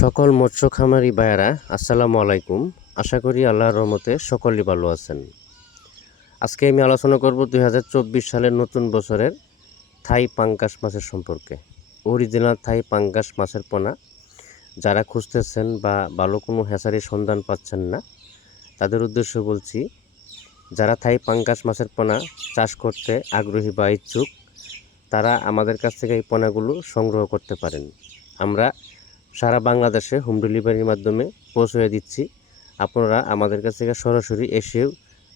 সকল মৎস্য খামারি ভাইয়ারা আসসালামু আলাইকুম। আশা করি আল্লাহর রহমতে সকলেই ভালো আছেন। আজকে আমি আলোচনা করব 2024 সালের নতুন বছরের থাই পাঙ্গাস মাছের সম্পর্কে। অরিজিনাল থাই পাঙ্গাস মাছের পোনা যারা খুঁজতেছেন বা ভালো কোনো হ্যাচারির সন্ধান পাচ্ছেন না, তাদের উদ্দেশ্য বলছি, যারা থাই পাঙ্গাস মাছের পোনা চাষ করতে আগ্রহী বা ইচ্ছুক, তারা আমাদের কাছ থেকে এই পোনাগুলো সংগ্রহ করতে পারেন। আমরা সারা বাংলাদেশে হোম ডেলিভারির মাধ্যমে পৌঁছে দিচ্ছি। আপনারা আমাদের কাছ থেকে সরাসরি এসেও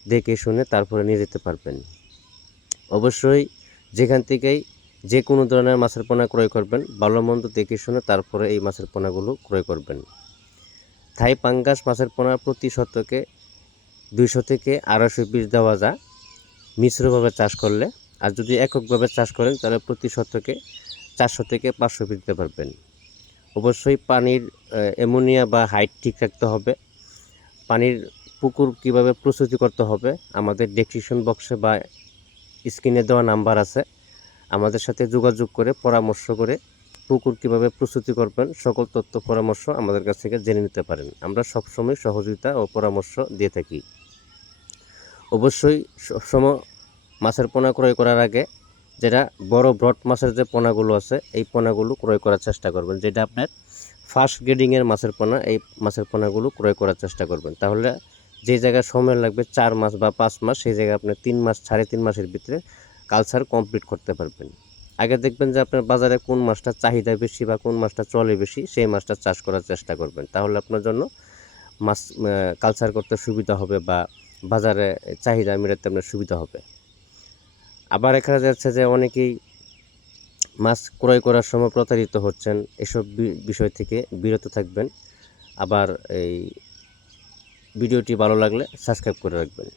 দেখে শুনে তারপরে নিয়ে যেতে পারবেন। অবশ্যই যেখান থেকেই যে কোনো ধরনের মাছের পোনা ক্রয় করবেন, ভালো মন্দ দেখে শুনে তারপরে এই মাছের পোনাগুলো ক্রয় করবেন। থাই পাঙ্গাস মাছের পোনা প্রতি শতকে 200 থেকে 250 পিস দেওয়া যায় মিশ্রভাবে চাষ করলে। আর যদি এককভাবে চাষ করেন তাহলে প্রতি শতকে 400 থেকে 500 পিস দিতে পারবেন। অবশ্যই পানির অ্যামোনিয়া বা হাইট ঠিক রাখতে হবে। পানির পুকুর কিভাবে প্রস্তুতি করতে হবে আমাদের ডেসক্রিপশন বক্সে বা স্ক্রিনে দেওয়া নাম্বার আছে, আমাদের সাথে যোগাযোগ করে পরামর্শ করে পুকুর কিভাবে প্রস্তুতি করবেন সকল তথ্য পরামর্শ আমাদের কাছ থেকে জেনে নিতে পারেন। আমরা সবসময় সহযোগিতা ও পরামর্শ দিয়ে থাকি। অবশ্যই সবসময় মাছের পোনা ক্রয় করার আগে যেটা বড় ব্রড মাছের যে পোনাগুলো আছে এই পোনাগুলো ক্রয় করার চেষ্টা করবেন। যেটা আপনার ফার্স্ট গ্রেডিংয়ের মাছের পোনা, এই মাছের পোনাগুলো ক্রয় করার চেষ্টা করবেন। তাহলে যে জায়গায় সময় লাগবে 4 মাস বা 5 মাস, সেই জায়গায় আপনি 3 মাস 3.5 মাসের ভিতরে কালচার কমপ্লিট করতে পারবেন। আগে দেখবেন যে আপনার বাজারে কোন মাছটা চাহিদা বেশি বা কোন মাছটা চলে বেশি, সেই মাছটা চাষ করার চেষ্টা করবেন। তাহলে আপনার জন্য মাছ কালচার করতে সুবিধা হবে বা বাজারে চাহিদা মেটাতে আপনার সুবিধা হবে। আবার দেখা যাচ্ছে যে অনেকেই মাছ ক্রয় করার সময় প্রতারিত হচ্ছেন। এসব বিষয় থেকে বিরত থাকবেন। আবার এই ভিডিওটি ভালো লাগলে সাবস্ক্রাইব করে রাখবেন।